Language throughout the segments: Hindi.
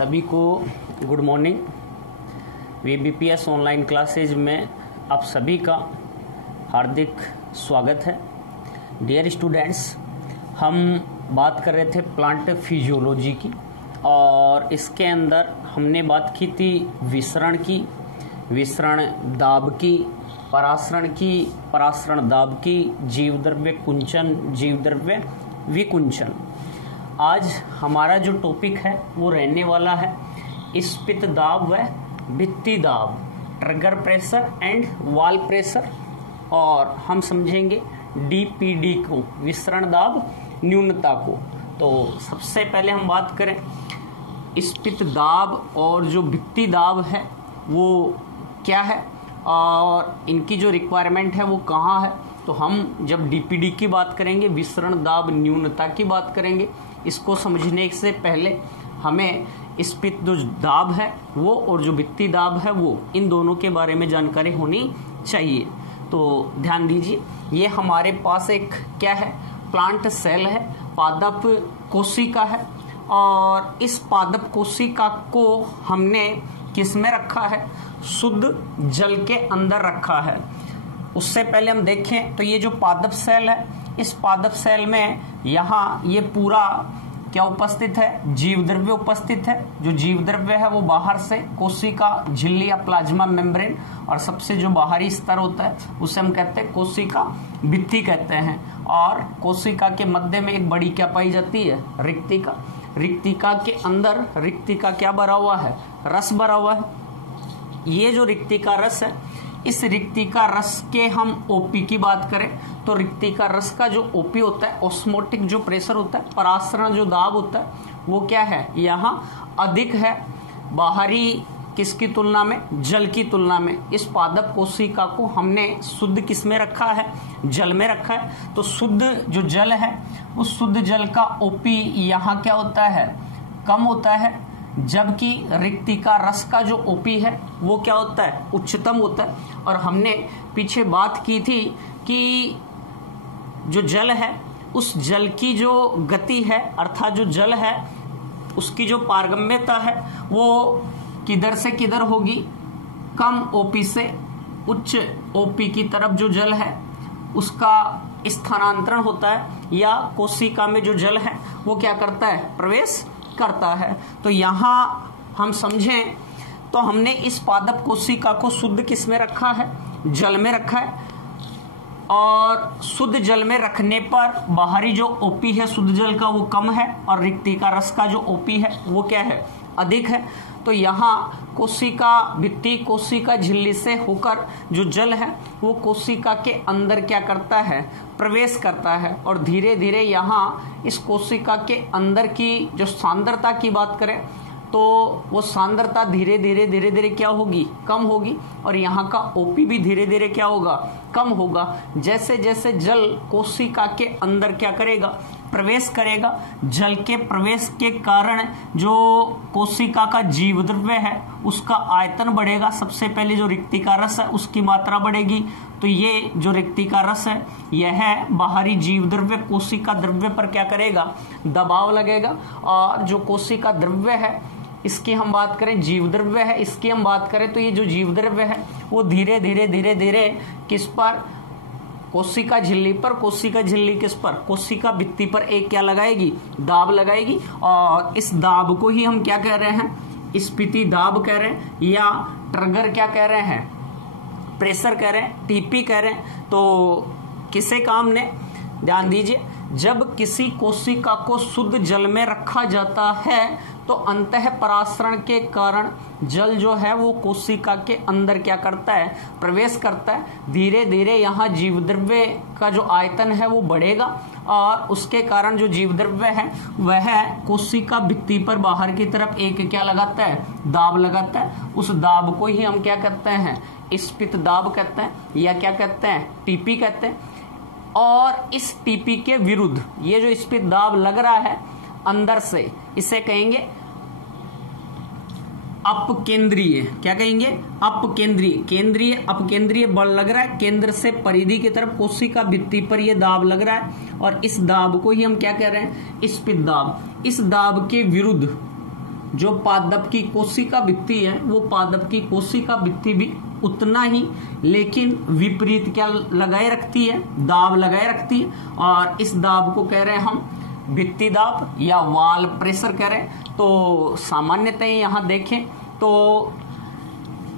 सभी को good morning. VBPS online classes में आप सभी का हार्दिक स्वागत है। डियर स्टूडेंट्स, हम बात कर रहे थे प्लांट फिजियोलॉजी की और इसके अंदर हमने बात की थी विसरण की, विसरण दाब की, परासरण की, परासरण दाब की, जीवद्रव्य कुंचन, जीवद्रव्य विकुंचन। आज हमारा जो टॉपिक है वो रहने वाला है स्पित दाब व भित्ति दाब, trigger pressure and wall pressure, और हम समझेंगे DPD को, विसरण दाब न्यूनता को। तो सबसे पहले हम बात करें स्पित दाब और जो भित्ति दाब है वो क्या है और इनकी जो रिक्वायरमेंट है वो कहाँ है। तो हम जब DPD की बात करेंगे, विसरण दाब न्यूनता की बात करेंगे, इसको समझने से पहले हमें स्पित जो दाब है वो और जो भित्ति दाब है वो, इन दोनों के बारे में जानकारी होनी चाहिए। तो ध्यान दीजिए, ये हमारे पास एक क्या है, प्लांट सेल है, पादप कोशिका है, और इस पादप कोशिका को हमने किस में रखा है, शुद्ध जल के अंदर रखा है। उससे पहले हम देखें तो ये जो पादप सेल है, इस पादप सेल में यहाँ ये पूरा क्या उपस्थित है, जीवद्रव्य उपस्थित है। जो जीवद्रव्य है वो बाहर से कोशिका झिल्ली या प्लाज्मा मेम्ब्रेन, और सबसे जो बाहरी स्तर होता है उसे हम कहते हैं कोशिका भित्ति कहते हैं। और कोशिका के मध्य में एक बड़ी क्या पाई जाती है, रिक्तिका। रिक्तिका के अंदर रिक्तिका क्या भरा हुआ है, रस भरा हुआ है। ये जो रिक्तिका रस है, इस रिक्तिका रस के हम ओपी की बात करें तो रिक्तिका रस का जो ओपी होता है, ऑस्मोटिक जो प्रेशर होता है, परासरण जो दाब होता है, वो क्या है, यहाँ अधिक है बाहरी किसकी तुलना में, जल की तुलना में। इस पादप कोशिका को हमने शुद्ध किस में रखा है, जल में रखा है। तो शुद्ध जो जल है, उस शुद्ध जल का ओपी यहाँ क्या होता है, कम होता है, जबकि रिक्तिका रस का जो ओपी है वो क्या होता है, उच्चतम होता है। और हमने पीछे बात की थी कि जो जल है उस जल की जो गति है, अर्थात जो जल है उसकी जो पारगम्यता है वो किधर से किधर होगी, कम ओपी से उच्च ओपी की तरफ जो जल है उसका स्थानांतरण होता है, या कोशिका में जो जल है वो क्या करता है, प्रवेश करता है। तो यहाँ हम समझें तो हमने इस पादप कोशिका को शुद्ध किस में रखा है, जल में रखा है। और शुद्ध जल में रखने पर बाहरी जो ओपी है शुद्ध जल का वो कम है, और रिक्तिका रस का जो ओपी है वो क्या है, अधिक है। तो यहाँ कोशिका भित्ति, कोशिका झिल्ली से होकर जो जल है वो कोशिका के अंदर क्या करता है, प्रवेश करता है। और धीरे धीरे यहाँ इस कोशिका के अंदर की जो सांद्रता की बात करें तो वो सांद्रता धीरे धीरे क्या होगी, कम होगी, और यहाँ का ओपी भी धीरे धीरे क्या होगा, कम होगा। जैसे जैसे जल कोशिका के अंदर क्या करेगा, प्रवेश करेगा, जल के प्रवेश के कारण जो कोशिका का जीवद्रव्य है उसका आयतन बढ़ेगा। सबसे पहले जो रिक्तिका रस है उसकी मात्रा बढ़ेगी। तो ये जो रिक्तिका रस है यह बाहरी जीवद्रव्य कोशिका द्रव्य पर क्या करेगा, दबाव लगेगा। और जो कोशिका द्रव्य है इसकी हम बात करें, जीवद्रव्य है इसकी हम बात करें, तो ये जो जीवद्रव्य है वो धीरे धीरे किस पर, कोशिका झिल्ली पर। कोशिका झिल्ली किस पर, कोशिका भित्ति पर एक क्या लगाएगी, दाब लगाएगी। और इस दाब को ही हम क्या कह रहे हैं, स्पिति दाब कह रहे हैं, या ट्रिगर क्या कह रहे हैं, प्रेशर कह रहे हैं, TP कह रहे हैं। तो किसे काम ने, ध्यान दीजिए, जब किसी कोशिका को शुद्ध जल में रखा जाता है तो अंतः परासरण के कारण जल जो है वो कोशिका के अंदर क्या करता है, प्रवेश करता है। धीरे धीरे यहाँ जीवद्रव्य का जो आयतन है वो बढ़ेगा, और उसके कारण जो जीवद्रव्य है वह कोशिका भित्ति पर बाहर की तरफ एक क्या लगाता है, दाब लगाता है। उस दाब को ही हम क्या कहते हैं, स्पित दाब कहते हैं, या क्या कहते हैं, TP कहते हैं। और इस TP के विरुद्ध ये जो स्पित दाब लग रहा है अंदर से, इसे कहेंगे अपकेंद्रीय। क्या कहेंगे, अपकेंद्रीय। केंद्रीय अपकेंद्रीय बल लग रहा है, केंद्र से परिधि की तरफ कोशिका भित्ति पर यह दाब लग रहा है, और इस दाब को ही हम क्या कह रहे हैं, स्पित दाब। इस दाब के विरुद्ध जो पादप की कोशिका भित्ति है वो पादप की कोशिका भित्ति भी उतना ही, लेकिन विपरीत क्या लगाए रखती है, दाब लगाए रखती है। और इस दाब को कह रहे हैं हम भित्ति दाब या वाल प्रेशर कह रहे हैं। तो सामान्यतः यहाँ देखें तो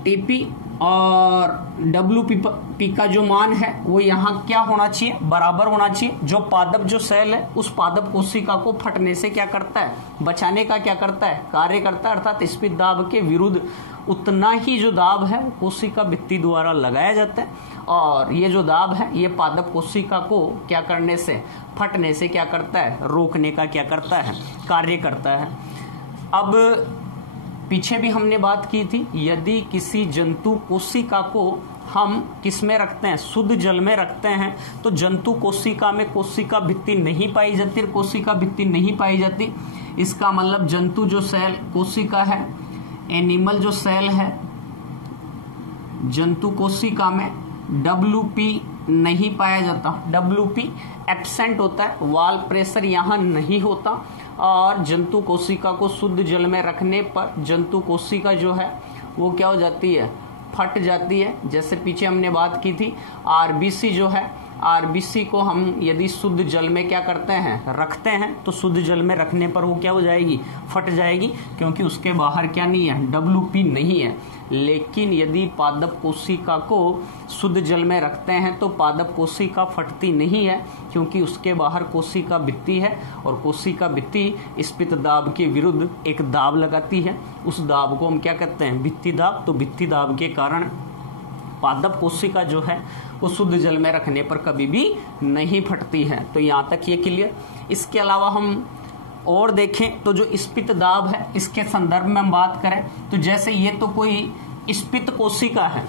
टीपी और WP का जो मान है वो यहाँ क्या होना चाहिए, बराबर होना चाहिए। जो पादप जो सेल है उस पादप कोशिका को फटने से क्या करता है, बचाने का क्या करता है, कार्य करता है। अर्थात स्फीत दाब के विरुद्ध उतना ही जो दाब है वो कोशिका भित्ति द्वारा लगाया जाता है। और ये जो दाब है ये पादप कोशिका को क्या करने से, फटने से क्या करता है, रोकने का क्या करता है, कार्य करता है। अब पीछे भी हमने बात की थी, यदि किसी जंतु कोशिका को हम किस में रखते हैं, शुद्ध जल में रखते हैं, तो जंतु कोशिका में कोशिका भित्ति नहीं पाई जाती, कोशिका भित्ति नहीं पाई जाती। इसका मतलब जंतु जो सेल कोशिका है, एनिमल जो सेल है, जंतु कोशिका में WP नहीं पाया जाता, WP एब्सेंट होता है, वाल प्रेशर यहाँ नहीं होता। और जंतु कोशिका को शुद्ध जल में रखने पर जंतु कोशिका जो है वो क्या हो जाती है, फट जाती है। जैसे पीछे हमने बात की थी RBC जो है, RBC को हम यदि शुद्ध जल में क्या करते हैं, रखते हैं, तो शुद्ध जल में रखने पर वो क्या हो जाएगी, फट जाएगी, क्योंकि उसके बाहर क्या नहीं है, WP नहीं है। लेकिन यदि पादप कोशिका को शुद्ध जल में रखते हैं तो पादप कोशिका फटती नहीं है, क्योंकि उसके बाहर कोशिका भित्ति है और कोशिका भित्ति स्फीत दाब के विरुद्ध एक दाब लगाती है। उस दाब को हम क्या कहते हैं, भित्ति दाब। तो भित्ति दाब के कारण पादप कोशिका जो है वो शुद्ध जल में रखने पर कभी भी नहीं फटती है। तो यहाँ तक ये क्लियर। इसके अलावा हम और देखें तो जो स्फीत दाब है इसके संदर्भ में हम बात करें तो जैसे ये तो कोई स्फीत कोशिका है,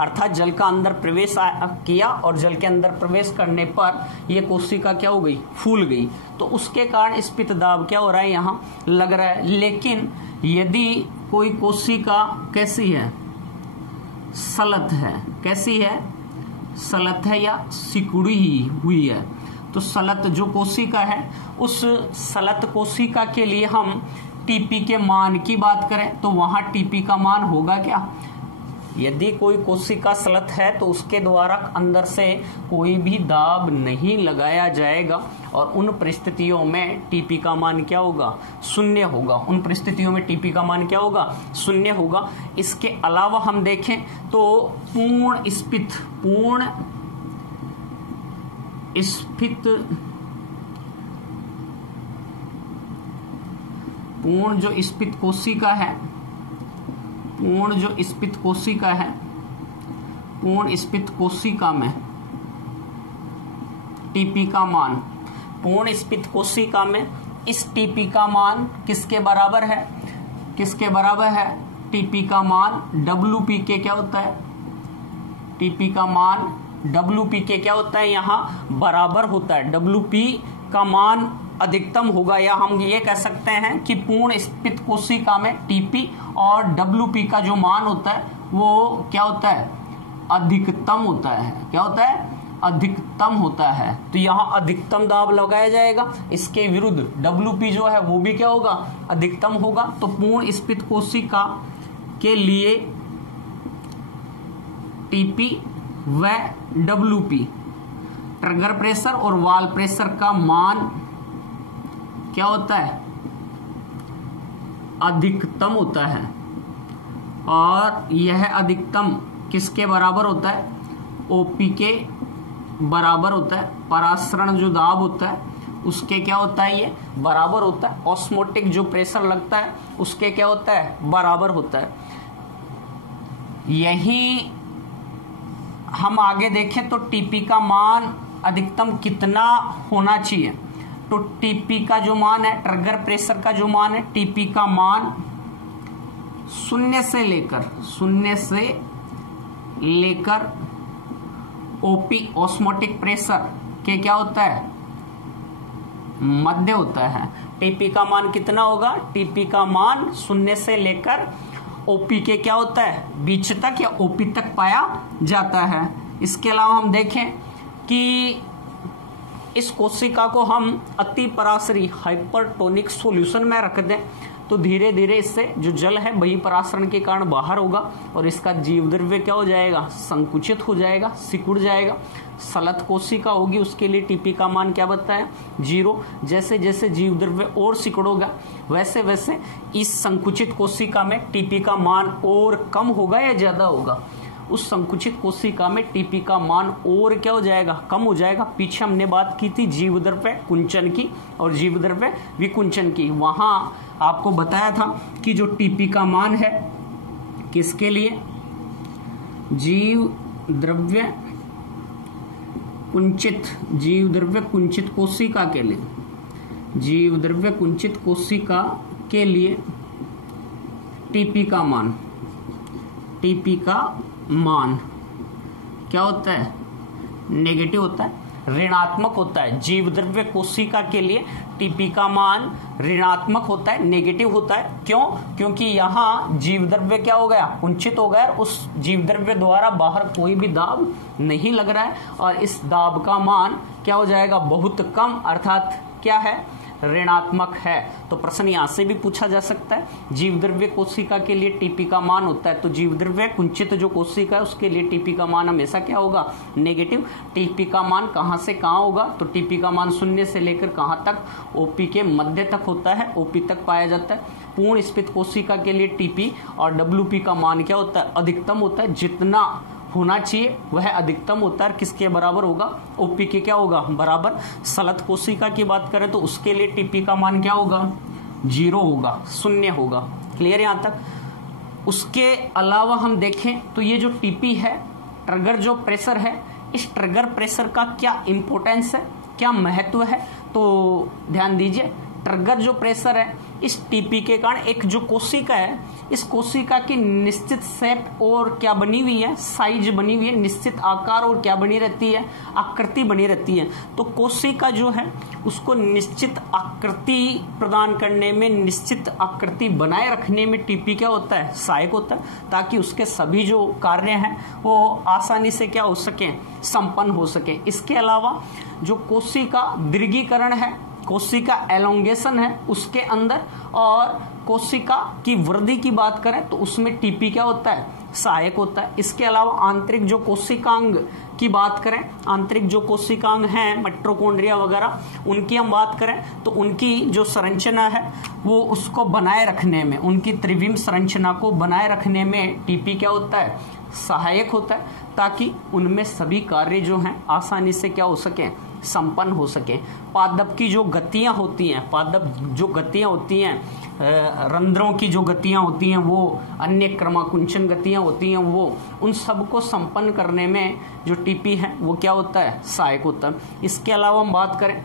अर्थात जल का अंदर प्रवेश किया और जल के अंदर प्रवेश करने पर ये कोशिका क्या हो गई, फूल गई, तो उसके कारण स्फीत दाब क्या हो रहा है, यहाँ लग रहा है। लेकिन यदि कोई कोशिका कैसी है, सलत है, कैसी है, सलत है या सिकुड़ी हुई है, तो सलत जो कोशिका है उस सलत कोशिका के लिए हम टीपी के मान की बात करें तो वहां टीपी का मान होगा क्या, यदि कोई कोशिका सलत है तो उसके द्वारा अंदर से कोई भी दाब नहीं लगाया जाएगा और उन परिस्थितियों में टीपी का मान क्या होगा, शून्य होगा। उन परिस्थितियों में टीपी का मान क्या होगा, शून्य होगा। इसके अलावा हम देखें तो पूर्ण स्फीत पूर्ण जो स्फीत कोशिका है, पूर्ण जो स्फीत कोशिका है, पूर्ण स्फीत कोशिका में टीपी का मान, पूर्ण स्फीत कोशिका में इस टीपी का मान किसके बराबर है, किसके बराबर है, टीपी का मान WP के क्या होता है, टीपी का मान WP के क्या होता है, यहाँ बराबर होता है। WP का मान अधिकतम होगा, या हम ये कह सकते हैं कि पूर्ण स्फीत कोशिका में टीपी और WP का जो मान होता है वो क्या होता है, अधिकतम होता है। क्या होता है, अधिकतम होता है। तो यहाँ अधिकतम दाब लगाया जाएगा, इसके विरुद्ध WP जो है वो भी क्या होगा, अधिकतम होगा। तो पूर्ण स्फीत कोशिका के लिए टीपी व WP ट्रिगर प्रेशर और वाल प्रेशर का मान क्या होता है, अधिकतम होता है। और यह अधिकतम किसके बराबर होता है, OP के बराबर होता है। परासरण जो दाब होता है उसके क्या होता है, ये बराबर होता है। ऑस्मोटिक जो प्रेशर लगता है उसके क्या होता है, बराबर होता है। यही हम आगे देखें तो टीपी का मान अधिकतम कितना होना चाहिए, तो टीपी का जो मान है, ट्रिगर प्रेशर का जो मान है, टीपी का मान शून्य से लेकर OP ऑस्मोटिक प्रेशर के क्या होता है, मध्य होता है। टीपी का मान कितना होगा, टीपी का मान शून्य से लेकर OP के क्या होता है, बीच तक या OP तक पाया जाता है। इसके अलावा हम देखें कि इस कोशिका को हम अति पराशरी हाइपरटोनिक सॉल्यूशन में रख दें तो धीरे धीरे इससे जो जल है बहिःपरासरण के कारण बाहर होगा और इसका जीव द्रव्य क्या हो जाएगा, संकुचित हो जाएगा, सिकुड़ जाएगा। सलत कोशिका होगी, उसके लिए टीपी का मान क्या बताया, 0। जैसे जैसे जीव द्रव्य और सिकुड़ोगा वैसे वैसे इस संकुचित कोशिका में टीपी का मान और कम होगा या ज्यादा होगा, उस संकुचित कोशिका में टीपी का मान और क्या हो जाएगा, कम हो जाएगा। पीछे हमने बात की थी जीव द्रव्य कुंचन की और जीव द्रव्य विकुंचन की, वहां आपको बताया था कि जो टीपी का मान है किसके लिए, जीव द्रव्य कुंचित कोशिका के लिए, जीव द्रव्य कुंचित कोशिका के लिए टीपी का मान क्या होता है, नेगेटिव होता है, ऋणात्मक होता है। जीव द्रव्य कोशिका के लिए टीपी का मान ऋणात्मक होता है, नेगेटिव होता है। क्यों? क्योंकि यहाँ जीव द्रव्य क्या हो गया, कुंचित हो गया, उस जीव द्रव्य द्वारा बाहर कोई भी दाब नहीं लग रहा है और इस दाब का मान क्या हो जाएगा, बहुत कम, अर्थात क्या है, ऋणात्मक है। तो प्रश्न यहां से भी पूछा जा सकता है, जीव द्रव्य कोशिका के लिए टीपी का मान होता है, तो जीव द्रव्य कुंचित जो कोशिका है उसके लिए टीपी का मान हमेशा क्या होगा, नेगेटिव। टीपी का मान कहां से कहां होगा, तो टीपी का मान 0 से लेकर कहां तक, ओपी के मध्य तक होता है, ओपी तक पाया जाता है। पूर्ण स्फीत कोशिका के लिए टीपी और डब्ल्यूपी का मान क्या होता है, अधिकतम होता है, जितना होना चाहिए वह अधिकतम होता है, किसके बराबर होगा, ओपी के क्या होगा, बराबर। सलत कोशिका की बात करें तो उसके लिए टीपी का मान क्या होगा, 0 होगा, 0 होगा। क्लियर यहां तक। उसके अलावा हम देखें तो ये जो टीपी है, ट्रिगर जो प्रेशर है, इस ट्रिगर प्रेशर का क्या इंपॉर्टेंस है, क्या महत्व है, तो ध्यान दीजिए। ट्रिगर जो प्रेशर है, इस टीपी के कारण एक जो कोशिका है, इस कोशिका की निश्चित शेप और क्या बनी हुई है, साइज बनी हुई है, निश्चित आकार और क्या बनी रहती है, आकृति बनी रहती है। तो कोशिका जो है उसको निश्चित आकृति प्रदान करने में, निश्चित आकृति बनाए रखने में टीपी क्या होता है, सहायक होता है, ताकि उसके सभी जो कार्य हैं वो आसानी से क्या हो सके, संपन्न हो सके। इसके अलावा जो कोशिका दीर्घीकरण है, कोशिका एलोंगेशन है उसके अंदर, और कोशिका की वृद्धि की बात करें तो उसमें टीपी क्या होता है, सहायक होता है। इसके अलावा आंतरिक जो कोशिकांग की बात करें, आंतरिक जो कोशिकांग हैं, माइटोकॉन्ड्रिया वगैरह, उनकी हम बात करें तो उनकी जो संरचना है वो उसको बनाए रखने में, उनकी त्रिविम संरचना को बनाए रखने में टीपी क्या होता है, सहायक होता है, ताकि उनमें सभी कार्य जो हैं आसानी से क्या हो सके, संपन्न हो सके। पादप की जो गतियां होती हैं, पादप जो गतियां होती हैं, रंध्रों की जो गतियां होती हैं, वो अन्य क्रमाकुंचन गतियां होती हैं, वो उन सबको संपन्न करने में जो टीपी है वो क्या होता है, सहायक होता है। इसके अलावा हम बात करें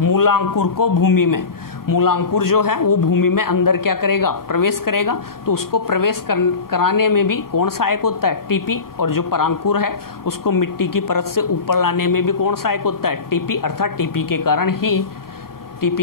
मूलांकुर को भूमि में, मूलांकुर जो है वो भूमि में अंदर क्या करेगा, प्रवेश करेगा, तो उसको प्रवेश कराने में भी कौन सहायक होता है, टीपी। और जो परांकुर है उसको मिट्टी की परत से ऊपर लाने में भी कौन सहायक होता है, टीपी। अर्थात टीपी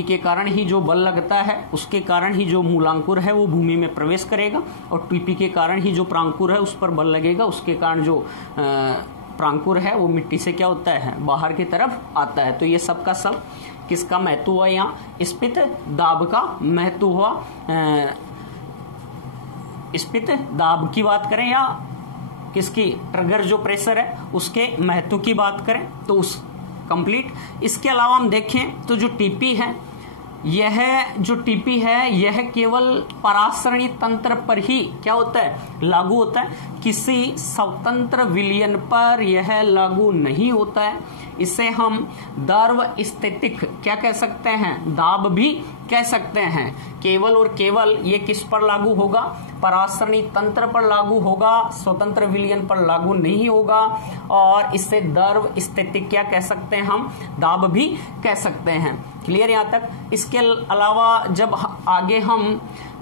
के कारण ही जो बल लगता है, उसके कारण ही जो मूलांकुर है वो भूमि में प्रवेश करेगा, और टीपी के कारण ही जो परांकुर है उस पर बल लगेगा, उसके कारण जो परांकुर है वो मिट्टी से क्या होता है, बाहर की तरफ आता है। तो ये सब का सब किसका महत्व हुआ, यहाँ स्फीत दाब का महत्व हुआ। स्फीत दाब की बात करें या किसकी, ट्रिगर जो प्रेशर है उसके महत्व की बात करें तो उस कंप्लीट। इसके अलावा हम देखें तो जो टीपी है, यह जो टीपी है यह केवल परासरणी तंत्र पर ही क्या होता है, लागू होता है, किसी स्वतंत्र विलयन पर यह लागू नहीं होता है। इसे हम दाब स्थितिक क्या कह सकते हैं, दाब भी कह सकते हैं। केवल और केवल ये किस पर लागू होगा, परासरणी तंत्र पर लागू होगा, स्वतंत्र विलयन पर लागू नहीं होगा, और इससे दाब स्थितिक क्या कह सकते हैं, हम दाब भी कह सकते हैं। क्लियर यहाँ तक। इसके अलावा जब आगे हम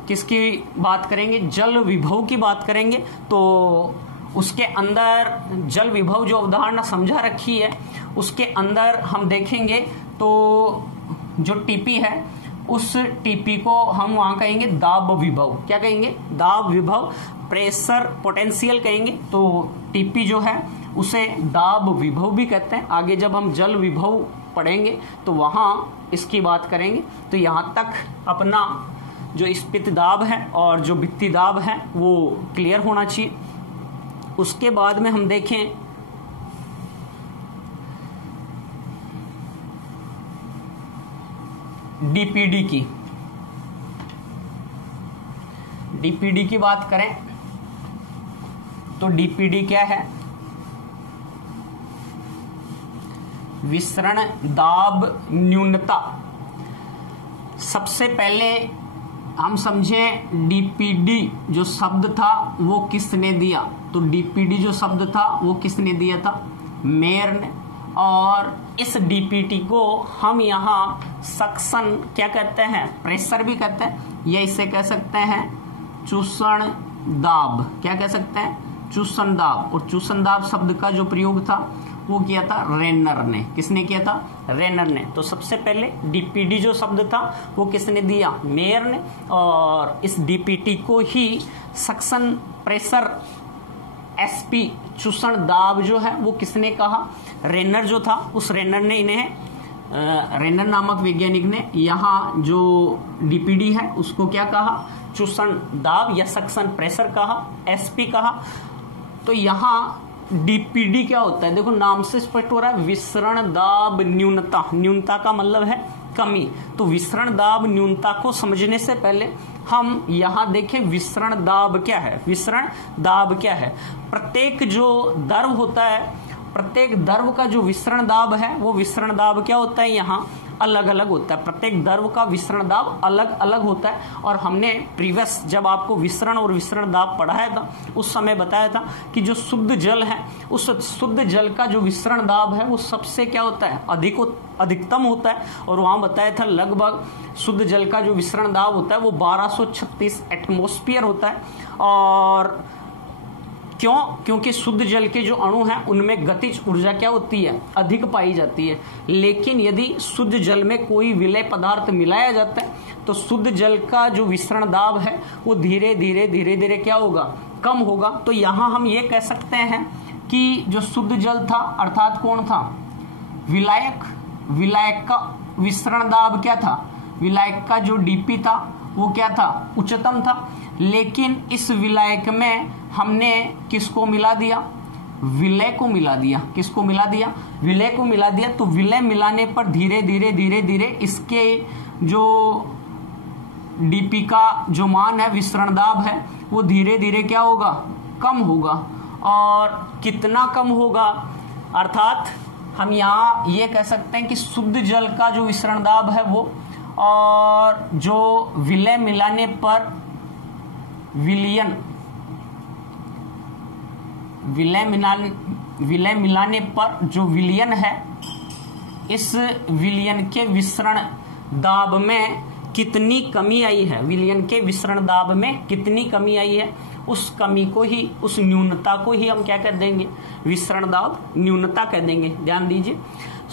किसकी बात करेंगे, जल विभव की बात करेंगे, तो उसके अंदर जल विभव जो अवधारणा समझा रखी है उसके अंदर हम देखेंगे तो जो टीपी है उस टीपी को हम वहां कहेंगे दाब विभव। क्या कहेंगे, दाब विभव, प्रेशर पोटेंशियल कहेंगे। तो टीपी जो है उसे दाब विभव भी कहते हैं। आगे जब हम जल विभव पढ़ेंगे तो वहां इसकी बात करेंगे। तो यहां तक अपना जो स्फीत दाब है और जो भित्ति दाब है वो क्लियर होना चाहिए। उसके बाद में हम देखें डीपीडी की। डीपीडी की बात करें तो डीपीडी क्या है? विसरण दाब न्यूनता। सबसे पहले हम समझें डीपीडी जो शब्द था वो किसने दिया, तो डीपीडी जो शब्द था वो किसने दिया था? मेयर ने। और इस डीपीटी को हम यहाँ सक्शन क्या कहते हैं? प्रेशर भी कहते हैं, या इसे कह सकते हैं चूषण दाब। क्या कह सकते हैं? चूषण दाब। और चूषण दाब शब्द का जो प्रयोग था वो किया था रेनर ने। किसने किया था? रेनर ने। तो सबसे पहले डीपीडी जो शब्द था वो किसने दिया? मेयर ने। और इस डीपीटी को ही सक्शन प्रेशर एसपी चूषण दाब जो है वो किसने कहा? रेनर जो था, उस रेनर ने इन्हें रेनर नामक वैज्ञानिक ने यहाँ जो डीपीडी है उसको क्या कहा? चूषण दाब या सक्शन प्रेशर कहा, एसपी कहा। तो यहाँ डीपीडी क्या होता है? देखो नाम से स्पष्ट हो रहा है, विसरण दाब न्यूनता। न्यूनता का मतलब है कमी। तो विसरण दाब न्यूनता को समझने से पहले हम यहाँ देखें विसरण दाब क्या है। विसरण दाब क्या है? प्रत्येक जो द्रव होता है, प्रत्येक द्रव का जो विसरण दाब है वो विसरण दाब क्या होता है? यहाँ अलग अलग होता है। प्रत्येक द्रव का विसरण दाब अलग अलग होता है। और हमने प्रीवियस जब आपको विसरण और विसरण दाब पढ़ाया था उस समय बताया था कि जो शुद्ध जल है उस शुद्ध जल का जो विसरण दाब है वो सबसे क्या होता है? अधिकतम होता है। और वहां बताया था लगभग शुद्ध जल का जो विसरण दाब होता है वो 1236 एटमॉस्फेयर होता है। और क्यों? क्योंकि शुद्ध जल के जो अणु हैं उनमें गतिज ऊर्जा क्या होती है? अधिक पाई जाती है। लेकिन यदि शुद्ध जल में कोई विलय पदार्थ मिलाया जाता है तो शुद्ध जल का जो विसरण दाब है वो धीरे धीरे क्या होगा? कम होगा। तो यहां हम ये कह सकते हैं कि जो शुद्ध जल था अर्थात कौन था? विलायक। विलायक का विसरण दाब क्या था? विलायक का जो डीपी था वो क्या था? उच्चतम था। लेकिन इस विलायक में हमने किसको मिला दिया? विलय को मिला दिया। किसको मिला दिया? विलय को मिला दिया। तो विलय मिलाने पर धीरे धीरे इसके जो डीपी का जो मान है, विसरण दाब है, वो धीरे धीरे क्या होगा? कम होगा। और कितना कम होगा? अर्थात हम यहाँ ये कह सकते हैं कि शुद्ध जल का जो विसरण दाब है वो, और जो विलय मिलाने पर विलय मिलाने पर जो विलयन है, इस विलयन के विसरण दाब में कितनी कमी आई है? विलयन के विसरण दाब में कितनी कमी आई है? उस कमी को ही, उस न्यूनता को ही हम क्या कह देंगे? विसरण दाब न्यूनता कह देंगे। ध्यान दीजिए,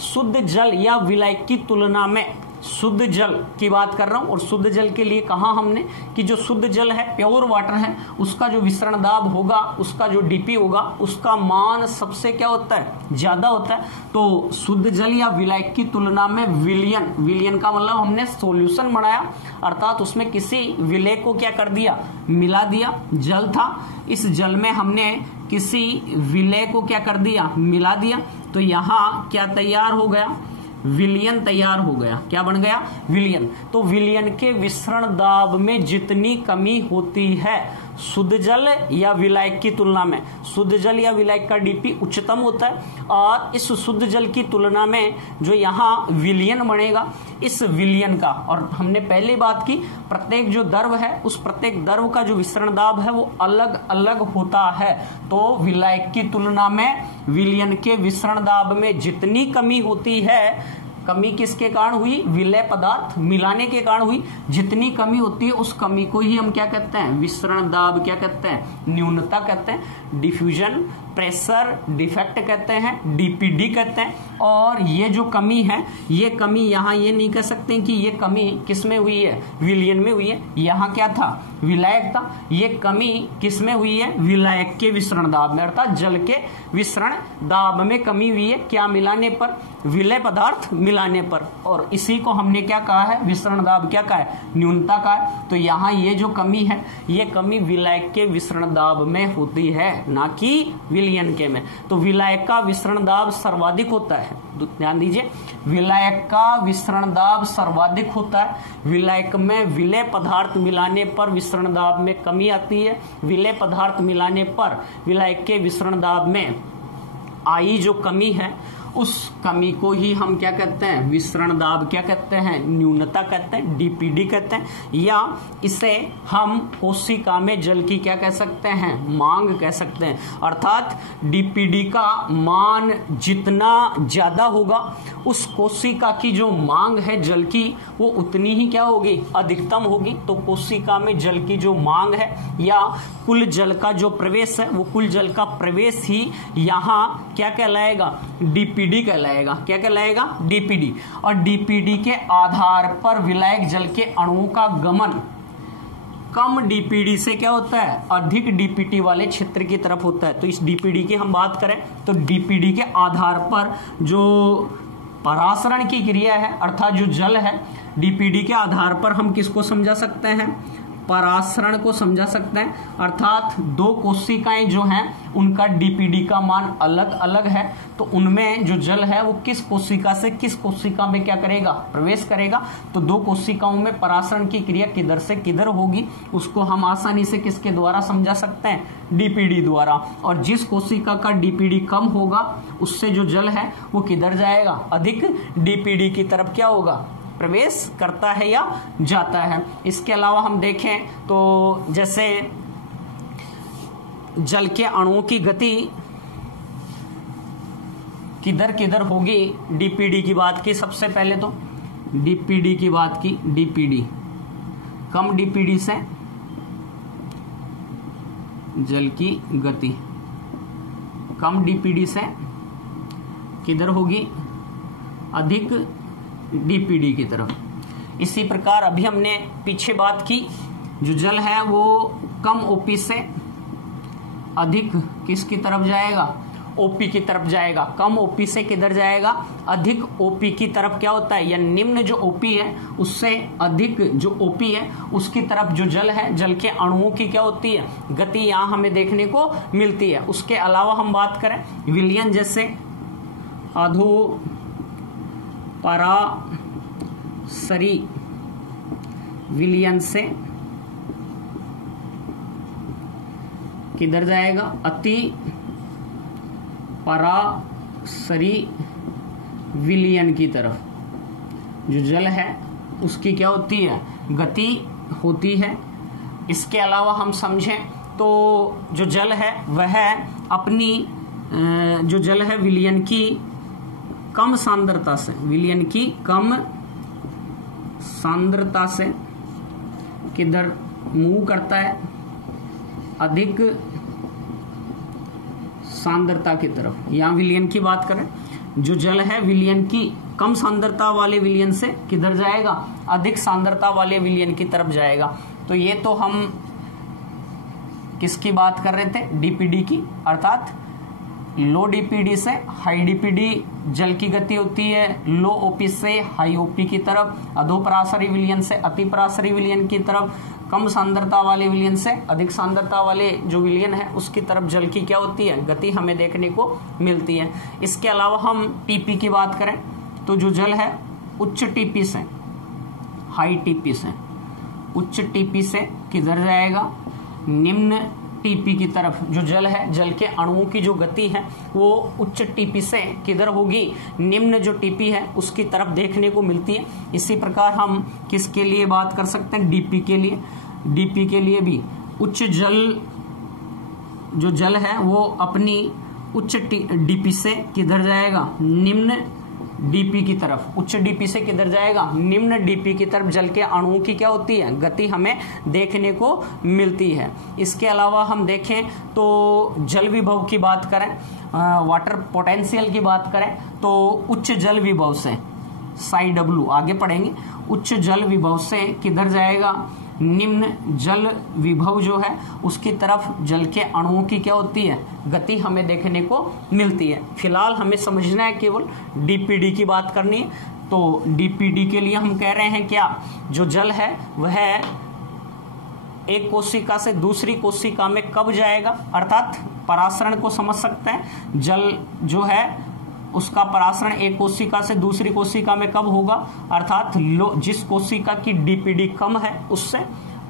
शुद्ध जल या विलायक की तुलना में, शुद्ध जल की बात कर रहा हूं। और शुद्ध जल के लिए कहा हमने कि जो शुद्ध जल है, प्योर वाटर है, उसका जो विसरण दाब होगा, उसका जो डीपी होगा, उसका मान सबसे क्या होता है? ज्यादा होता है। तो शुद्ध जल या विलायक की तुलना में विलयन, विलयन का मतलब हमने सॉल्यूशन बनाया, अर्थात उसमें किसी विलय को क्या कर दिया? मिला दिया। जल था, इस जल में हमने किसी विलय को क्या कर दिया? मिला दिया। तो यहाँ क्या तैयार हो गया? विलयन तैयार हो गया। क्या बन गया? विलयन। तो विलयन के विसरण दाब में जितनी कमी होती है शुद्ध जल या विलायक की तुलना में, शुद्ध जल या विलायक का डीपी उच्चतम होता है। और इस शुद्ध जल की तुलना में जो यहाँ विलयन बनेगा, इस विलयन का, और हमने पहले बात की प्रत्येक जो द्रव है उस प्रत्येक द्रव का जो विसरण दाब है वो अलग अलग होता है। तो विलायक की तुलना में विलयन के विसरण दाब में जितनी कमी होती है, कमी किसके कारण हुई? विलय पदार्थ मिलाने के कारण हुई। जितनी कमी होती है उस कमी को ही हम क्या कहते हैं? विसरण दाब क्या कहते हैं? न्यूनता कहते हैं। डिफ्यूजन प्रेशर डिफेक्ट कहते हैं, डीपीडी कहते हैं। और ये जो कमी है, ये कमी यहाँ ये नहीं कह सकते कि ये कमी किसमें हुई है, विलयन में हुई है। यहाँ क्या था, विलायक था। ये कमी किसमें हुई है, विलायक के विसरण दाब में, अर्थात जल के विसरण दाब में कमी हुई है। क्या मिलाने पर, विलय पदार्थ मिलाने पर। और इसी को हमने क्या कहा है, विसरण दाब क्या कहा है, न्यूनता का है। तो यहाँ ये जो कमी है, ये कमी विलायक के विसरण दाब में होती है, ना कि विलयन के में। तो विलायक का विसरण दाब सर्वाधिक होता है, ध्यान दीजिए, विलायक का विसरण दाब सर्वाधिक होता है। विलायक में विलय पदार्थ मिलाने पर विसरण दाब में कमी आती है। विलय पदार्थ मिलाने पर विलायक के विसरण दाब में आई जो कमी है, उस कमी को ही हम क्या कहते हैं, विसरण दाब क्या कहते हैं, न्यूनता कहते हैं, डीपीडी कहते हैं। या इसे हम कोशिका में जल की क्या कह सकते हैं, मांग कह सकते हैं। अर्थात डीपीडी का मान जितना ज्यादा होगा, उस कोशिका की जो मांग है जल की, वो उतनी ही क्या होगी, अधिकतम होगी। तो कोशिका में जल की जो मांग है या कुल जल का जो प्रवेश है, वो कुल जल का प्रवेश ही यहाँ क्या कहलाएगा, डीपीडी कहलाएगा। क्या कहलाएगा, डीपीडी। और डीपीडी के आधार पर विलायक जल के अणुओं का गमन कम डीपीडी से क्या होता है, अधिक डीपीटी वाले क्षेत्र की तरफ होता है। तो इस डीपीडी की हम बात करें तो डीपीडी के आधार पर जो परासरण की क्रिया है, अर्थात जो जल है, डीपीडी के आधार पर हम किसको समझा सकते हैं, परासरण को समझा सकते हैं। अर्थात दो कोशिकाएं जो हैं उनका डीपीडी का मान अलग अलग है, तो उनमें जो जल है वो किस कोशिका से किस कोशिका में क्या करेगा, प्रवेश करेगा। तो दो कोशिकाओं में परासरण की क्रिया किधर से किधर होगी, उसको हम आसानी से किसके द्वारा समझा सकते हैं, डीपीडी द्वारा। और जिस कोशिका का डीपीडी कम होगा, उससे जो जल है वो किधर जाएगा, अधिक डीपीडी की तरफ क्या होगा, प्रवेश करता है या जाता है। इसके अलावा हम देखें तो जैसे जल के अणुओं की गति किधर किधर होगी, डीपीडी की बात की सबसे पहले, तो डीपीडी की बात की, डीपीडी कम डीपीडी से जल की गति कम डीपीडी से किधर होगी, अधिक डीपीडी की तरफ। इसी प्रकार अभी हमने पीछे बात की, जो जल है वो कम ओपी से अधिक किसकी तरफ जाएगा, ओपी की तरफ जाएगा। कम ओपी से किधर जाएगा, अधिक ओपी की तरफ क्या होता है, या निम्न जो ओपी है उससे अधिक जो ओपी है उसकी तरफ जो जल है, जल के अणुओं की क्या होती है, गति यहाँ हमें देखने को मिलती है। उसके अलावा हम बात करें विलयन, जैसे अधो परासरी विलयन से किधर जाएगा, अति परासरी विलयन की तरफ जो जल है उसकी क्या होती है, गति होती है। इसके अलावा हम समझें तो जो जल है वह अपनी जो जल है विलयन की कम सांद्रता से, विलयन की कम सांद्रता से किधर मूव करता है, अधिक सांद्रता की तरफ। यहां विलयन की बात करें, जो जल है विलयन की कम सांद्रता वाले विलयन से किधर जाएगा, अधिक सांद्रता वाले विलयन की तरफ जाएगा। तो ये तो हम किसकी बात कर रहे थे, डीपीडी की। अर्थात लो डीपीडी से हाई डीपीडी जल की गति होती है, लो ओपी से हाई ओपी की तरफ, अधोपरासरी विलयन से अतिपरासरी विलयन की तरफ, कम सांद्रता वाले विलयन से अधिक सांद्रता वाले जो विलयन है उसकी तरफ जल की क्या होती है, गति हमें देखने को मिलती है। इसके अलावा हम टीपी की बात करें तो जो जल है उच्च टीपी से हाई टीपी से, उच्च टीपी से किधर जाएगा, निम्न टीपी की तरफ। जो जल है, जल के अणुओं की जो गति है वो उच्च टीपी से किधर होगी, निम्न जो टीपी है उसकी तरफ देखने को मिलती है। इसी प्रकार हम किसके लिए बात कर सकते हैं, डीपी के लिए। डीपी के लिए भी उच्च जल जो जल है वो अपनी उच्च डीपी से किधर जाएगा, निम्न डीपी की तरफ, उच्च डीपी से किधर जाएगा, निम्न डीपी की तरफ जल के अणुओं की क्या होती है, गति हमें देखने को मिलती है। इसके अलावा हम देखें तो जल विभव की बात करें, वाटर पोटेंशियल की बात करें तो उच्च जल विभव से साई डब्ल्यू आगे पढ़ेंगे, उच्च जल विभव से किधर जाएगा, निम्न जल विभव जो है उसकी तरफ जल के अणुओं की क्या होती है, गति हमें देखने को मिलती है। फिलहाल हमें समझना है केवल डीपीडी की बात करनी है। तो डीपीडी के लिए हम कह रहे हैं क्या, जो जल है वह एक कोशिका से दूसरी कोशिका में कब जाएगा, अर्थात परासरण को समझ सकते हैं। जल जो है उसका परासरण एक कोशिका से दूसरी कोशिका में कब होगा, अर्थात जिस कोशिका की डीपीडी कम है उससे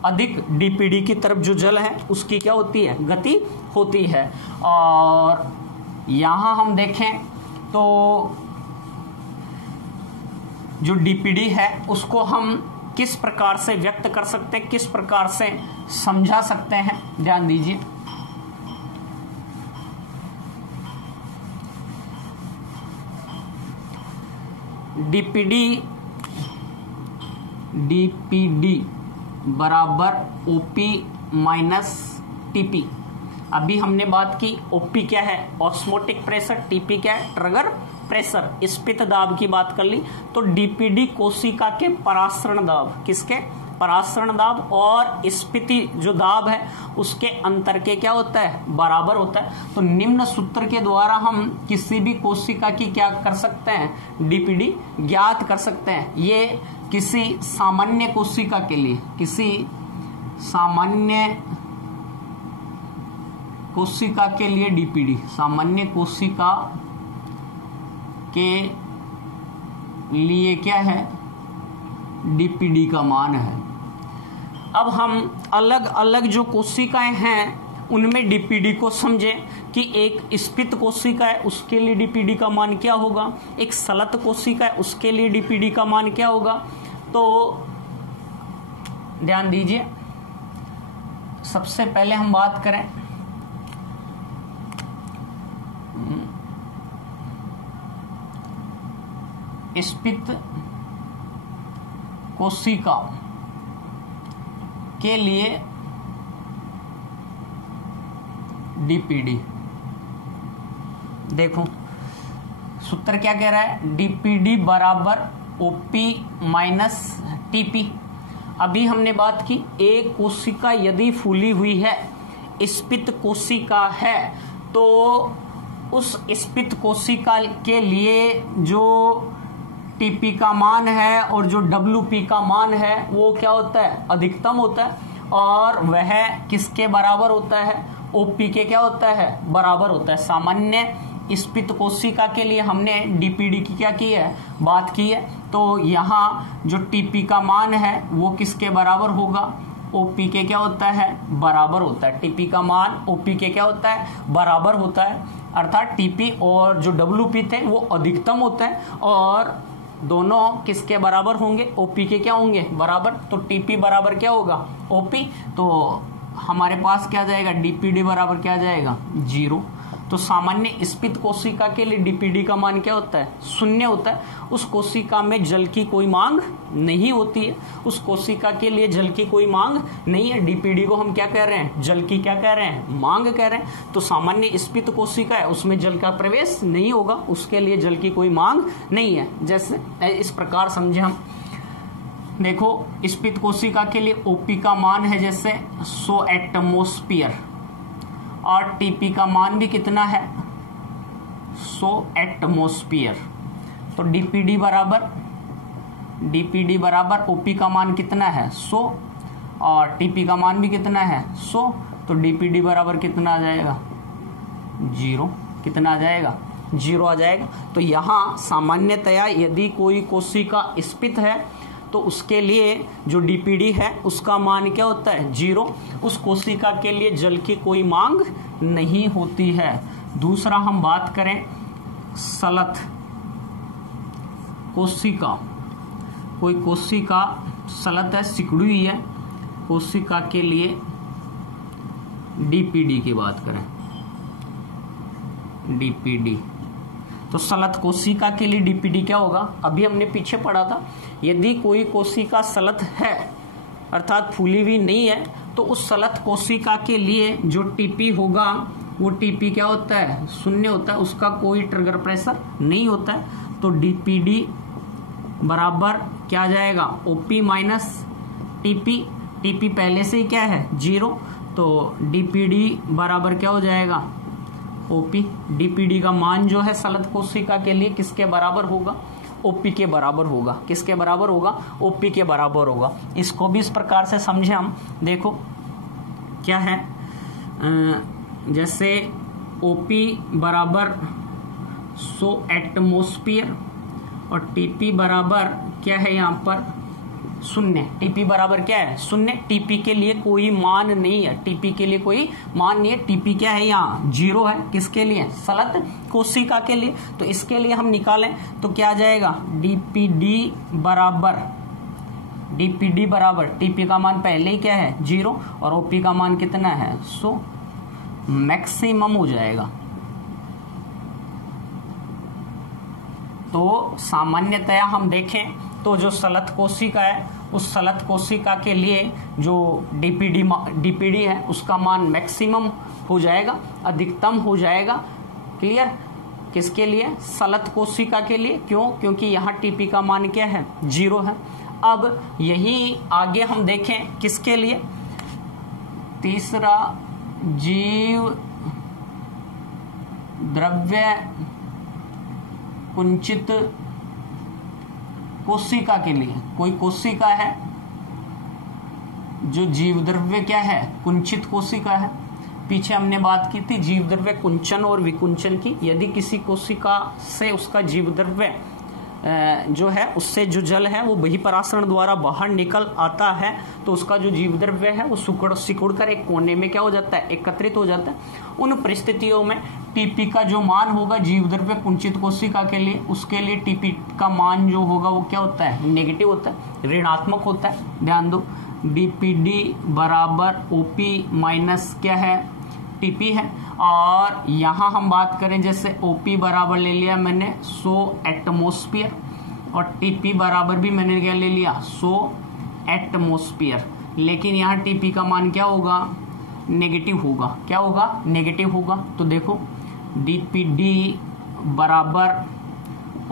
अधिक डीपीडी की तरफ जो जल है उसकी क्या होती है, गति होती है। और यहां हम देखें तो जो डीपीडी है उसको हम किस प्रकार से व्यक्त कर सकते हैं, किस प्रकार से समझा सकते हैं, ध्यान दीजिए। डीपीडी बराबर ओपी माइनस टीपी। अभी हमने बात की ओपी क्या है, ऑस्मोटिक प्रेशर, टीपी क्या है, ट्रिगर प्रेशर, स्पित दाब की बात कर ली। तो डीपीडी कोशिका के परासरण दाब, किसके, परासरण दाब और स्फीति जो दाब है उसके अंतर के क्या होता है, बराबर होता है। तो निम्न सूत्र के द्वारा हम किसी भी कोशिका की क्या कर सकते हैं, डीपीडी ज्ञात कर सकते हैं। ये किसी सामान्य कोशिका के लिए, किसी सामान्य कोशिका के लिए डीपीडी, सामान्य कोशिका के लिए क्या है, डीपीडी का मान है। अब हम अलग अलग जो कोशिकाएं हैं उनमें डीपीडी को समझें कि एक स्फीत कोशिका है उसके लिए डीपीडी का मान क्या होगा, एक सलत कोशिका है उसके लिए डीपीडी का मान क्या होगा। तो ध्यान दीजिए, सबसे पहले हम बात करें स्फीत कोशिका के लिए डीपीडी। देखो सूत्र क्या कह रहा है, डीपीडी बराबर ओपी माइनस टीपी। अभी हमने बात की एक कोशिका यदि फूली हुई है, स्फीत कोशिका है, तो उस स्फीत कोशिका के लिए जो टीपी का मान है और जो डब्ल्यूपी का मान है वो क्या होता है, अधिकतम होता है। और वह किसके बराबर होता है, ओपी के क्या होता है, बराबर होता है। सामान्य स्फीत कोशिका के लिए हमने डीपीडी की क्या की है, बात की है। तो यहाँ जो टीपी का मान है वो किसके बराबर होगा, ओपी के क्या होता है, बराबर होता है। टीपी का मान ओपी के क्या होता है, बराबर होता है। अर्थात टीपी और जो डब्ल्यूपी थे वो अधिकतम होते हैं और दोनों किसके बराबर होंगे, ओपी के क्या होंगे, बराबर। तो टीपी बराबर क्या होगा, ओपी। तो हमारे पास क्या जाएगा, डीपीडी बराबर क्या जाएगा, 0। तो सामान्य स्फीत कोशिका के लिए डीपीडी का मान क्या होता है, 0 होता है। उस कोशिका में जल की कोई मांग नहीं होती है, उस कोशिका के लिए जल की कोई मांग नहीं है। डीपीडी को हम क्या कह रहे हैं, जल की क्या कह रहे हैं, मांग कह रहे हैं। तो सामान्य स्फीत कोशिका है उसमें जल का प्रवेश नहीं होगा, उसके लिए जल की कोई मांग नहीं है। जैसे इस प्रकार समझे हम, देखो स्फीत कोशिका के लिए ओपी का मान है जैसे 100 एटमोस्फियर और टीपी का मान भी कितना है, 100 एटमोस्फियर। तो डीपीडी बराबर ओपी का मान कितना है, 100 और टीपी का मान भी कितना है, 100। तो डीपीडी बराबर कितना आ जाएगा, 0। कितना आ जाएगा, 0 आ जाएगा। तो यहाँ सामान्यतया यदि कोई कोशिका स्फीत है तो उसके लिए जो डीपीडी है उसका मान क्या होता है, 0। उस कोशिका के लिए जल की कोई मांग नहीं होती है। दूसरा हम बात करें सलत कोशिका, कोई कोशिका सलत है, सिकुड़ी हुई है कोशिका के लिए डीपीडी की बात करें, डीपीडी तो सलत कोशिका के लिए डीपीडी क्या होगा, अभी हमने पीछे पढ़ा था, यदि कोई कोशिका सलत है अर्थात फूली हुई नहीं है तो उस सलत कोशिका के लिए जो टीपी होगा वो टीपी क्या होता है, शून्य होता है, उसका कोई ट्रिगर प्रेशर नहीं होता है। तो डीपीडी बराबर क्या आ जाएगा, ओपी माइनस टीपी, टीपी पहले से ही क्या है 0, तो डीपीडी बराबर क्या हो जाएगा ओपी। डीपीडी का मान जो है सलत कोशिका के लिए किसके बराबर होगा, ओपी के बराबर होगा। किसके बराबर होगा, ओपी के बराबर होगा। इसको भी इस प्रकार से समझे हम, देखो क्या है, जैसे ओपी बराबर 100 एटमोस्फियर और टीपी बराबर क्या है यहाँ पर 0। टीपी बराबर क्या है 0। टीपी के लिए कोई मान नहीं है, टीपी के लिए कोई मान नहीं है। टीपी क्या है यहाँ 0 है, किसके लिए, सलत कोशिका के लिए। तो इसके लिए हम निकालें तो क्या आ जाएगा, डीपीडी बराबर टीपी का मान पहले ही क्या है 0 और ओपी का मान कितना है 100, मैक्सिमम हो जाएगा। तो सामान्यतया हम देखें तो जो सलत कोशिका है उस सलत कोशिका के लिए जो डीपीडी है उसका मान मैक्सिमम हो जाएगा, अधिकतम हो जाएगा। क्लियर, किसके लिए, सलत कोशिका के लिए। क्यों, क्योंकि यहाँ टीपी का मान क्या है 0 है। अब यही आगे हम देखें किसके लिए, तीसरा जीव द्रव्य कुंचित कोशिका के लिए। कोई कोशिका है जो जीव द्रव्य क्या है कुंचित कोशिका है। पीछे हमने बात की थी जीव द्रव्य कुंचन और विकुंचन की। यदि किसी कोशिका से उसका जीव द्रव्य जो है उससे जो जल है वो बहिःपरासरण द्वारा बाहर निकल आता है तो उसका जो जीव द्रव्य है वो सिकुड़ कर एक कोने में क्या हो जाता है, एकत्रित हो जाता है। उन परिस्थितियों में टीपी का जो मान होगा जीव द्रव्य कुंचित कोशिका के लिए, उसके लिए टीपी का मान जो होगा वो क्या होता है, नेगेटिव होता है, ऋणात्मक होता है। ध्यान दो, डीपीडी बराबर ओपी माइनस क्या है टीपी है। और यहां हम बात करें जैसे ओपी बराबर ले लिया मैंने 100 एटमोस्फियर और टीपी बराबर भी मैंने क्या ले लिया 100 एटमोस्फियर, लेकिन यहाँ टीपी का मान क्या होगा, नेगेटिव होगा। क्या होगा, नेगेटिव होगा। तो देखो डीपीडी बराबर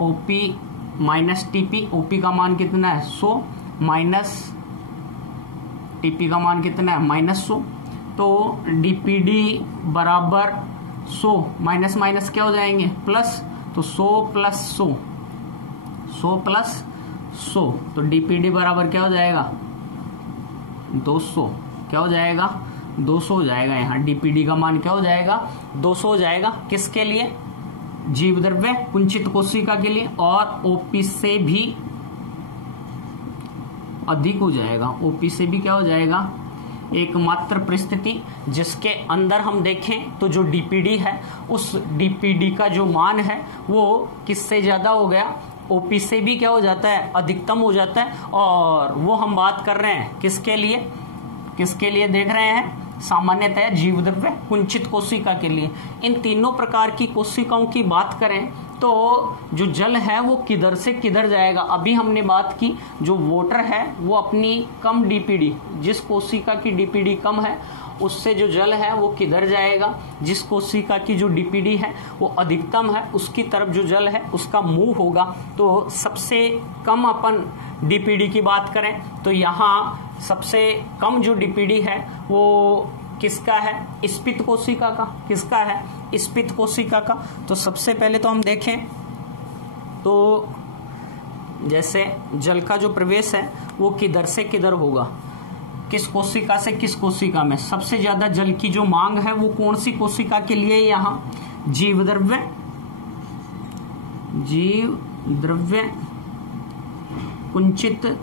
ओपी माइनस टीपी, ओपी का मान कितना है 100 माइनस टीपी का मान कितना है -100। तो डीपीडी बराबर 100 माइनस माइनस क्या हो जाएंगे प्लस, तो 100 प्लस 100, 100 प्लस 100, तो डीपीडी बराबर क्या हो जाएगा 200। क्या हो जाएगा 200 हो जाएगा। यहाँ डीपीडी का मान क्या हो जाएगा 200 हो जाएगा। किसके लिए, जीव द्रव्य कुंचित कोशिका के लिए। और ओपी से भी अधिक हो जाएगा, ओपी से भी क्या हो जाएगा। एकमात्र परिस्थिति जिसके अंदर हम देखें तो जो डीपीडी है उस डीपीडी का जो मान है वो किससे ज्यादा हो गया, ओपी से भी क्या हो जाता है, अधिकतम हो जाता है। और वो हम बात कर रहे हैं किसके लिए, किसके लिए देख रहे हैं, सामान्यतः जीव द्रव्य कुंचित कोशिका के लिए। इन तीनों प्रकार की कोशिकाओं की बात करें तो जो जल है वो किधर से किधर जाएगा। अभी हमने बात की जो वोटर है वो अपनी कम डीपीडी, जिस कोशिका की डीपीडी कम है उससे जो जल है वो किधर जाएगा, जिस कोशिका की जो डीपीडी है वो अधिकतम है उसकी तरफ जो जल है उसका मुंह होगा। तो सबसे कम अपन डीपीडी की बात करें तो यहाँ सबसे कम जो डीपीडी है वो किसका है, स्फीत कोशिका का। किसका है, स्फीत कोशिका का। तो सबसे पहले तो हम देखें तो जैसे जल का जो प्रवेश है वो किधर से किधर होगा, किस कोशिका से किस कोशिका में। सबसे ज्यादा जल की जो मांग है वो कौन सी कोशिका के लिए, यहाँ जीव द्रव्य कुंचित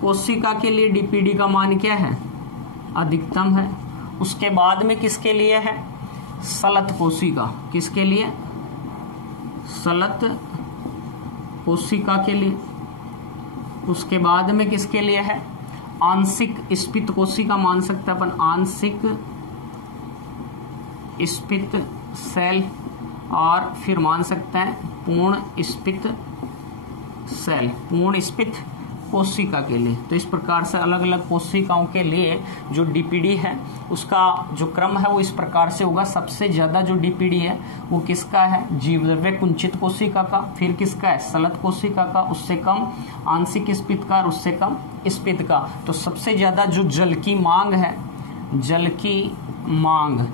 कोशिका के लिए डीपीडी का मान क्या है, अधिकतम है। उसके बाद में किसके लिए है, सलत कोशिका। किसके लिए, सलत कोशिका के लिए। उसके बाद में किसके लिए है, आंशिक स्फीत कोशिका मान सकते हैं अपन, आंशिक स्फीत सेल और फिर मान सकते हैं पूर्ण स्फीत सेल, पूर्ण स्फीत कोशिका के लिए। तो इस प्रकार से अलग अलग कोशिकाओं के लिए जो डीपीडी है उसका जो क्रम है वो इस प्रकार से होगा। सबसे ज्यादा जो डीपीडी है वो किसका है, जीवद्रव्य कुंचित कोशिका का, फिर किसका है, सलत कोशिका का, उससे कम आंशिक स्फीत का और उससे कम स्फीत का। तो सबसे ज्यादा जो जल की मांग है, जल की मांग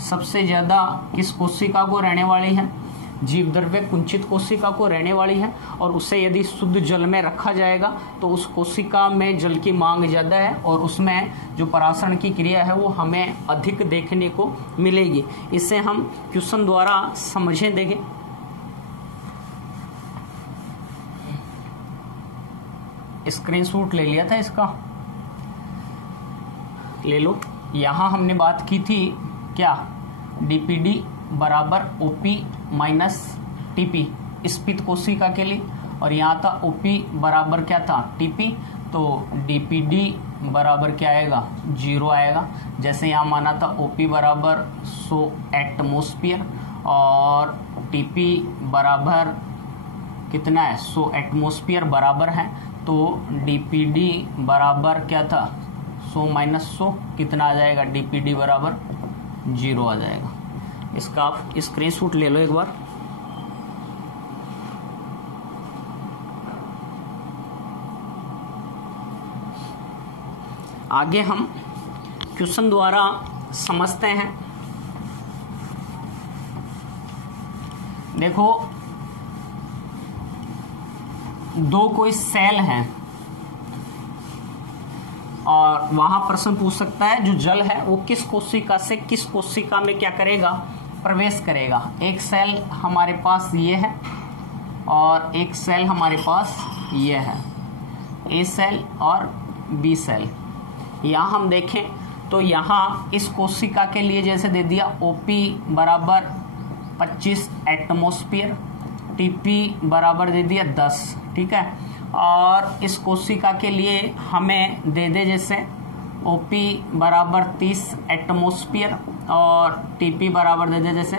सबसे ज्यादा किस कोशिका को रहने वाली है, जीवद्रव्य कुंचित कोशिका को रहने वाली है। और उसे यदि शुद्ध जल में रखा जाएगा तो उस कोशिका में जल की मांग ज्यादा है और उसमें जो परासरण की क्रिया है वो हमें अधिक देखने को मिलेगी। इसे हम क्वेश्चन द्वारा समझें, देखें। स्क्रीनशॉट ले लिया था इसका, ले लो। यहां हमने बात की थी क्या, डीपीडी बराबर ओपी माइनस टीपी स्फीत कोशिका के लिए, और यहाँ था ओपी बराबर क्या था, टीपी। तो डीपीडी बराबर क्या आएगा, 0 आएगा। जैसे यहाँ माना था ओपी बराबर 100 एटमोस्फियर और टीपी बराबर कितना है, 100 एटमोस्फियर बराबर है। तो डीपीडी बराबर क्या था, 100 माइनस 100 कितना आ जाएगा, डीपीडी बराबर 0 आ जाएगा। इसका आप स्क्रीनशॉट ले लो एक बार। आगे हम क्वेश्चन द्वारा समझते हैं। देखो, दो कोई सेल हैं और वहां प्रश्न पूछ सकता है जो जल है वो किस कोशिका से किस कोशिका में क्या करेगा, प्रवेश करेगा। एक सेल हमारे पास ये है और एक सेल हमारे पास ये है, ए सेल और बी सेल। यहाँ हम देखें तो यहाँ इस कोशिका के लिए जैसे दे दिया ओपी बराबर 25 एटमोस्फियर, टीपी बराबर दे दिया 10, ठीक है। और इस कोशिका के लिए हमें दे दे जैसे ओपी बराबर 30 एटमोस्फियर और टीपी बराबर दे दे जैसे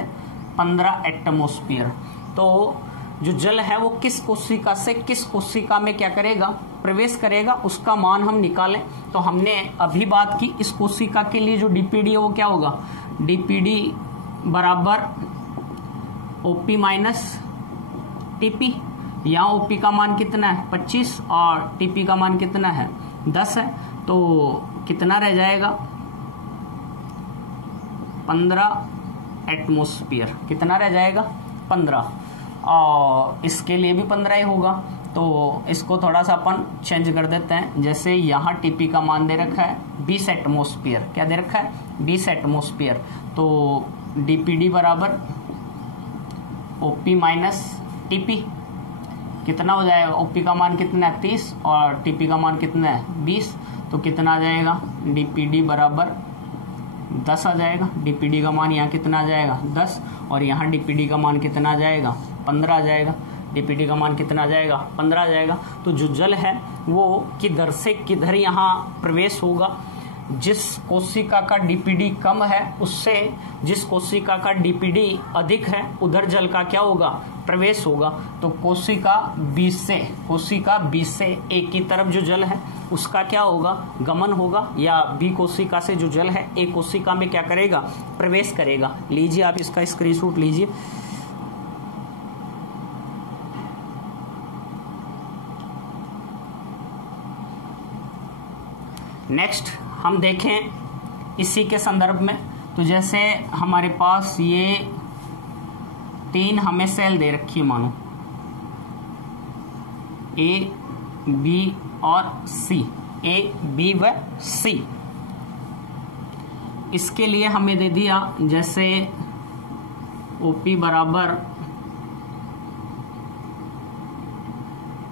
15 एटमोस्फियर। तो जो जल है वो किस कोशिका से किस कोशिका में क्या करेगा, प्रवेश करेगा, उसका मान हम निकालें। तो हमने अभी बात की इस कोशिका के लिए जो डीपीडी है वो क्या होगा, डीपीडी बराबर ओपी माइनस टीपी। यहाँ ओपी का मान कितना है 25 और टीपी का मान कितना है 10 है। तो कितना रह जाएगा 15 एटमोस्फियर, कितना रह जाएगा 15, और इसके लिए भी 15 ही होगा। तो इसको थोड़ा सा अपन चेंज कर देते हैं। जैसे यहाँ टीपी का मान दे रखा है 20 एटमोस्फियर, क्या दे रखा है 20 एटमोस्फियर। तो डीपीडी बराबर ओपी माइनस टीपी कितना हो जाएगा, ओपी का मान कितना है 30 और टीपी का मान कितना है 20। तो कितना आ जाएगा, डीपीडी बराबर 10 आ जाएगा। डीपीडी का मान यहाँ कितना आ जाएगा 10 और यहाँ डीपीडी का मान कितना आ जाएगा 15 आ जाएगा। डीपीडी का मान कितना आ जाएगा 15 आ जाएगा। तो जो जल है वो किधर से किधर यहाँ प्रवेश होगा, जिस कोशिका का डीपीडी कम है उससे जिस कोशिका का डीपीडी अधिक है उधर जल का क्या होगा, प्रवेश होगा। तो कोशिका 20 से ए की तरफ जो जल है उसका क्या होगा, गमन होगा, या बी कोशिका से जो जल है ए कोशिका में क्या करेगा, प्रवेश करेगा। लीजिए आप इसका स्क्रीनशॉट लीजिए। नेक्स्ट हम देखें इसी के संदर्भ में, तो जैसे हमारे पास ये 3 हमें सेल दे रखी है, मानो ए बी और सी, ए बी व सी। इसके लिए हमें दे दिया जैसे ओपी बराबर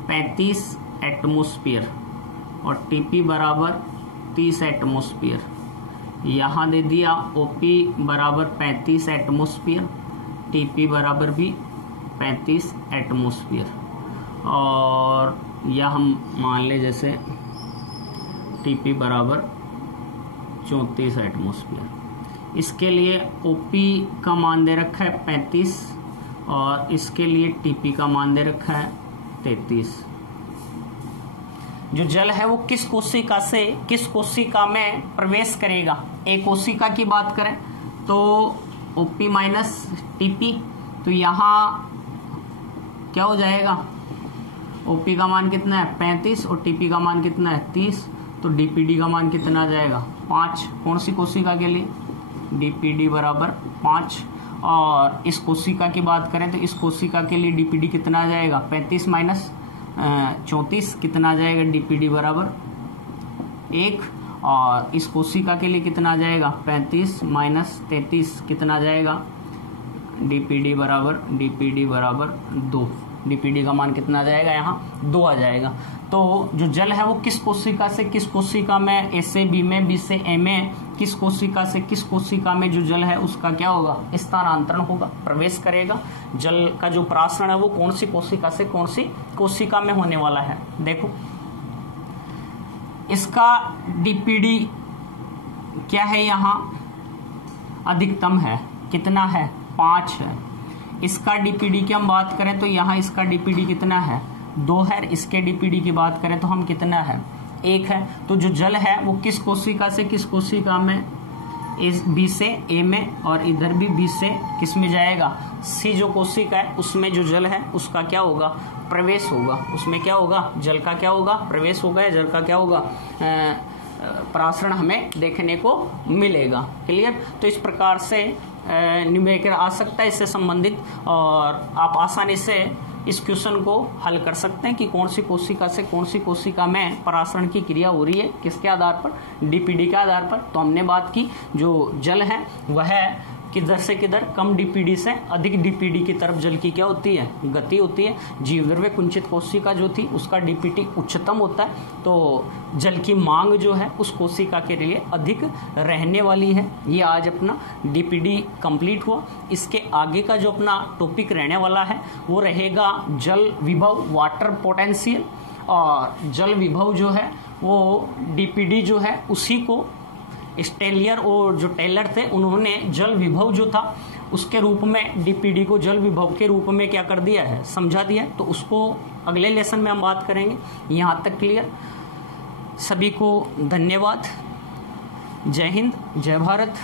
35 एटमोस्फियर और टीपी बराबर 30 एटमोस्फियर। यहाँ दे दिया ओपी बराबर 35 एटमोस्फियर, टीपी बराबर भी 35 एटमोस्फियर, और यह हम मान ले जैसे टीपी बराबर 34 एटमोस्फियर। इसके लिए ओपी का मान दे रखा है 35 और इसके लिए टीपी का मान दे रखा है 33। जो जल है वो किस कोशिका से किस कोशिका में प्रवेश करेगा। एक कोशिका की बात करें तो ओपी माइनस टीपी, तो यहाँ क्या हो जाएगा, ओपी का मान कितना है 35 और टीपी का मान कितना है 30, तो डीपीडी का मान कितना आ जाएगा 5। कौन सी कोशिका के लिए, डीपीडी बराबर 5। और इस कोशिका की बात करें तो इस कोशिका के लिए डीपीडी कितना आ जाएगा 35 माइनस 34 कितना आ जाएगा, डीपीडी बराबर 1। और इस कोशिका के लिए कितना आ जाएगा 35 माइनस 33 कितना आ जाएगा, डीपीडी बराबर 2। डीपीडी का मान कितना आ जाएगा, यहाँ 2 आ जाएगा। तो जो जल है वो किस कोशिका से किस कोशिका में, ए से बी में, बी से ए में, किस कोशिका से किस कोशिका में जो जल है उसका क्या होगा, स्थानांतरण होगा, प्रवेश करेगा। जल का जो प्राशन है वो कौन सी कोशिका से कौन सी कोशिका में होने वाला है। देखो इसका डीपीडी क्या है, यहाँ अधिकतम है, कितना है 5 है। इसका डीपीडी की हम बात करें तो यहाँ इसका डीपीडी कितना है 2 है। इसके डीपीडी की बात करें तो हम कितना है 1 है। तो जो जल है वो किस कोशिका से किस कोशिका में, इस बी से ए में और इधर भी बी से किस में जाएगा, सी जो कोशिका है उसमें जो जल है उसका क्या होगा, प्रवेश होगा। उसमें क्या होगा, जल का क्या होगा, प्रवेश होगा, या जल का क्या होगा, प्रासरण हमें देखने को मिलेगा। क्लियर। तो इस प्रकार से न्यूमेरिकल आ सकता है इससे संबंधित, और आप आसानी से इस क्वेश्चन को हल कर सकते हैं कि कौन सी कोशिका से कौन सी कोशिका में परासरण की क्रिया हो रही है, किसके आधार पर, डीपीडी के आधार पर। तो हमने बात की जो जल है वह किधर से किधर, कम डीपीडी से अधिक डीपीडी की तरफ जल की क्या होती है, गति होती है। जीवद्रव्य कुंचित कोशिका जो थी उसका डीपीडी उच्चतम होता है, तो जल की मांग जो है उस कोशिका के लिए अधिक रहने वाली है। ये आज अपना डीपीडी कंप्लीट हुआ। इसके आगे का जो अपना टॉपिक रहने वाला है वो रहेगा जल विभव, वाटर पोटेंशियल। और जल विभव जो है वो डीपीडी जो है उसी को स्टेलियर और जो टेलर थे उन्होंने जल विभव जो था उसके रूप में डीपीडी को जल विभव के रूप में क्या कर दिया है, समझा दिया। तो उसको अगले लेसन में हम बात करेंगे। यहाँ तक क्लियर। सभी को धन्यवाद। जय हिंद, जय भारत।